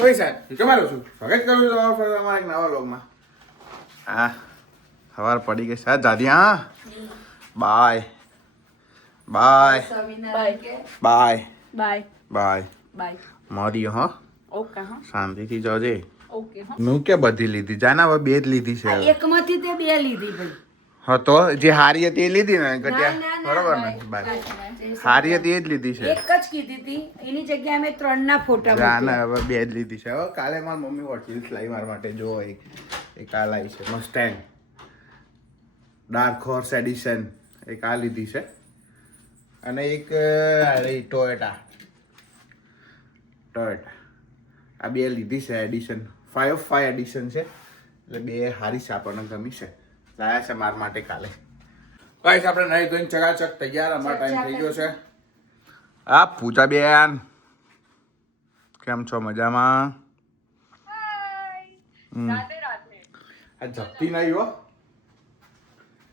કોઈ સાહેબ તમારું છું સ્વાગત કરું છું તમારા એક નવા વ્લોગમાં. હા સવાર પડી ગઈ સાહેબ દાદી. હા bye bye bye bye bye bye. મળીએ હો. ઓકે હા. શાંતિથી જજે. ઓકે હા. હું કે બધી લીધી જાને હવે બે જ લીધી છે હવે. એકમાંથી તે બે લીધી ભાઈ. હા તો જે હારી હતી એ લીધી ને ના, ઘટ્યા ના, બરોબર ને બાય હારી હતી એ જ લીધી છે. એક જ કીધી હતી એની જગ્યાએ અમે 3 ના ફોટા જાને મૂક્યા. હવે બે જ લીધી છે. હવે કાલે મારી મમ્મી હોટલ્સ લાવી મારા માટે જો એક આ લાવી છે મસ્ટેંગ ડાર્ક હોર્સ એડિશન એક આ લીધી છે અને એક ટોયોટા આ બે લીધી છે એડિશન 5 એડિશન છે એટલે બે હારી છે આપણને ગમી છે લાયા છે મારા માટે કાલે. ગાઈસ આપણે નહીં ધોઈને ચકાચક તૈયાર અમારો ટાઈમ થઈ ગયો છે. આ પૂજા બેન કેમ છો મજામાં? આ જપતી નહીં હો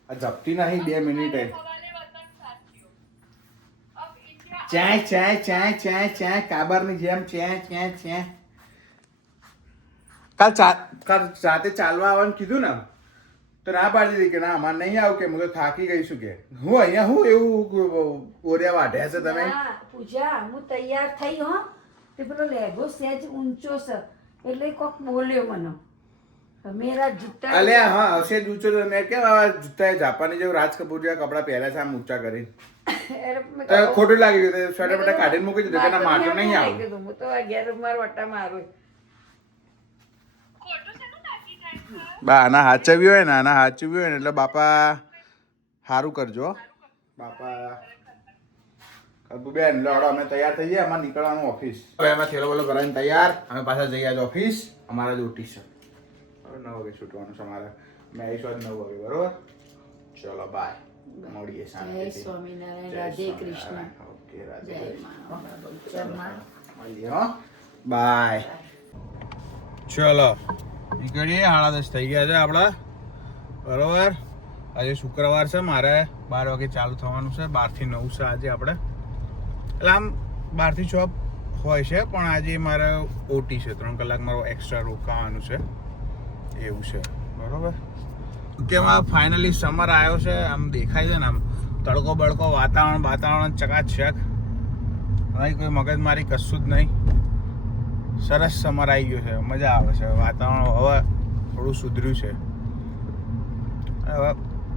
આ જપતી નહીં 2 મિનિટે ચાય ચાય ચાય ચાય ચાય કાબરની જેમ ચાય ચાય ચાય. કાલ સાથે ચાલવા આવવાનું કીધું ને તો ના પાડી દીધી કે ના અમારે નહીં આવું કે હું તો થાકી ગઈ છું કે હું અહીંયા હું એવું ઓર્યા વાઢ્યા છે તમે. ના, પૂજા હું તૈયાર થઈ હો તે પેલો લેગો સહેજ ઊંચો છે એટલે કોક બોલ્યો મને મેરા જૂતા અલ્યા હા હશે જ ઊંચો તો મેં કેમ આવા જૂતા જાપાની જેવું રાજ કપૂર જેવા કપડા પહેર્યા છે આમ ઊંચા કરીને તો ખોટું લાગી ગયું તો સ્વેટર બટા કાઢીને મૂકી દીધું કે ના માટો નહીં આવે. હું તો 11 માર વટા મારું બા આના હાચવ્યું હોય ને આના હાચવ્યું હોય ને એટલે બાપા સારું કરજો બાપા. બેન લડો અમે તૈયાર થઈ ગયા અમારે નીકળવાનું ઓફિસ. હવે અમે થેલો બોલો ભરાઈને તૈયાર અમે પાછા જઈએ આજ ઓફિસ. અમારા ડ્યુટી છે હવે 9 વાગે છૂટવાનું છે અમારે. મેં આવીશું આજ 9 વાગે બરોબર. ચલો બાય મળીએ જય શાંતિથી. સ્વામિનારાયણ રાધે કૃષ્ણ ઓકે રાધે જય કૃષ્ણ. માં મળીએ હો બાય. ચલો નીકળીએ 10:30 થઈ ગયા છે આપણા બરોબર. આજે શુક્રવાર છે મારે 12 વાગે ચાલુ થવાનું છે 12 થી 9 છે આજે આપણે એટલે આમ 12 થી 6 હોય છે પણ આજે મારે ઓટી છે 3 કલાક મારો એક્સ્ટ્રા રોકાવાનું છે એવું છે બરોબર. કે ફાઇનલી સમર આવ્યો છે આમ દેખાય છે ને આમ તડકો બડકો વાતાવરણ ચકાચક ભાઈ કોઈ મગજમારી કશું જ નહીં. સરસ સમર આવી ગયો છે મજા આવે છે વાતાવરણ હવે થોડું સુધર્યું છે. હવે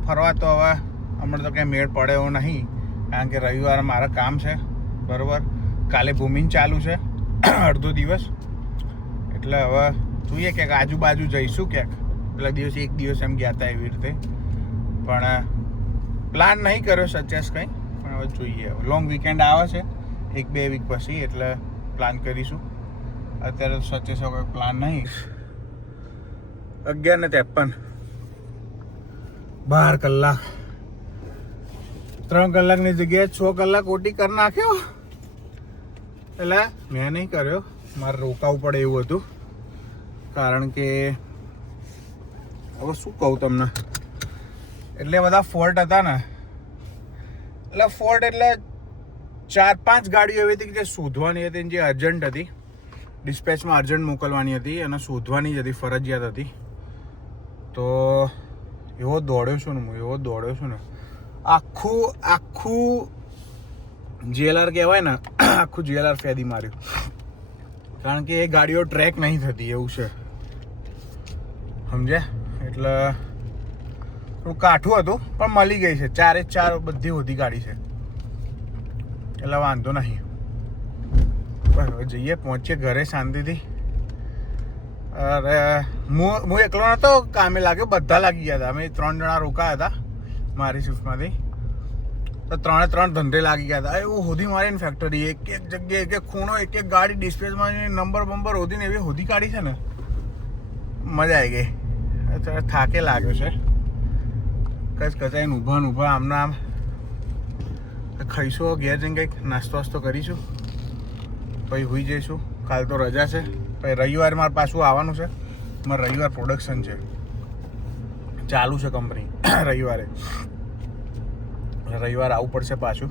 ફરવા તો હવે હમણાં તો ક્યાંય મેળ પડે એવો નહીં કારણ કે રવિવારે મારે કામ છે બરાબર. કાલે ભૂમિન ચાલુ છે અડધો દિવસ એટલે હવે જોઈએ ક્યાંક આજુબાજુ જઈશું ક્યાંક. પેલા દિવસ એક દિવસ એમ ગયા હતા એવી રીતે પણ પ્લાન નહીં કર્યો સચેસ કંઈ પણ હવે જોઈએ. લોંગ વીકેન્ડ આવે છે 1-2 વીક પછી એટલે પ્લાન કરીશું. અત્યારે તો સચેસ કોઈ પ્લાન નહીં. 11:53 12 કલાક 3 કલાકની જગ્યાએ 6 કલાક ઓટી કરી નાખ્યો. એટલે મેં નહીં કર્યો મારે રોકાવું પડે એવું હતું કારણ કે હવે શું કહું તમને એટલે બધા ફોલ્ટ હતા ને એટલે ફોલ્ટ એટલે 4-5 ગાડીઓ એવી હતી કે જે શોધવાની હતી જે અર્જન્ટ હતી ડિસ્પેચમાં અર્જન્ટ મોકલવાની હતી અને શોધવાની જ હતી ફરજિયાત હતી. તો એવો દોડ્યો છું ને આખું જેલર કહેવાય ને આખું જેલર ફેદી માર્યું કારણ કે એ ગાડીઓ ટ્રેક નહીં થતી એવું છે સમજ્યા. એટલે થોડું કાઠું હતું પણ મળી ગઈ છે 4 બધી હોતી ગાડી છે એટલે વાંધો નહીં. બરાબર જઈએ પહોંચીએ ઘરે શાંતિથી. અરે હું એકલો નહોતો કામે લાગ્યો બધા લાગી ગયા હતા. અમે 3 જણા રોકાયા હતા મારી શિફ્ટમાંથી તો 3 ધંધે લાગી ગયા હતા. એવું હોધી મારીને ફેક્ટરી એક જગ્યાએ એક ખૂણો એક ગાડી ડિસ્પ્લેસમાં નંબર હોધીને એવી હોધી કાઢી છે ને મજા આવી ગઈ. અત્યારે થાકે લાગ્યો છે કચાઈને ઊભા આમના આમ ખાઈશું ઘેર જઈને કંઈક નાસ્તો વાસ્તો કરીશું પછી હોઈ જઈશું. કાલ તો રજા છે પછી રવિવારે મારે પાછું આવવાનું છે. મારે રવિવાર પ્રોડક્શન છે ચાલુ છે કંપની રવિવારે આવવું પડશે પાછું.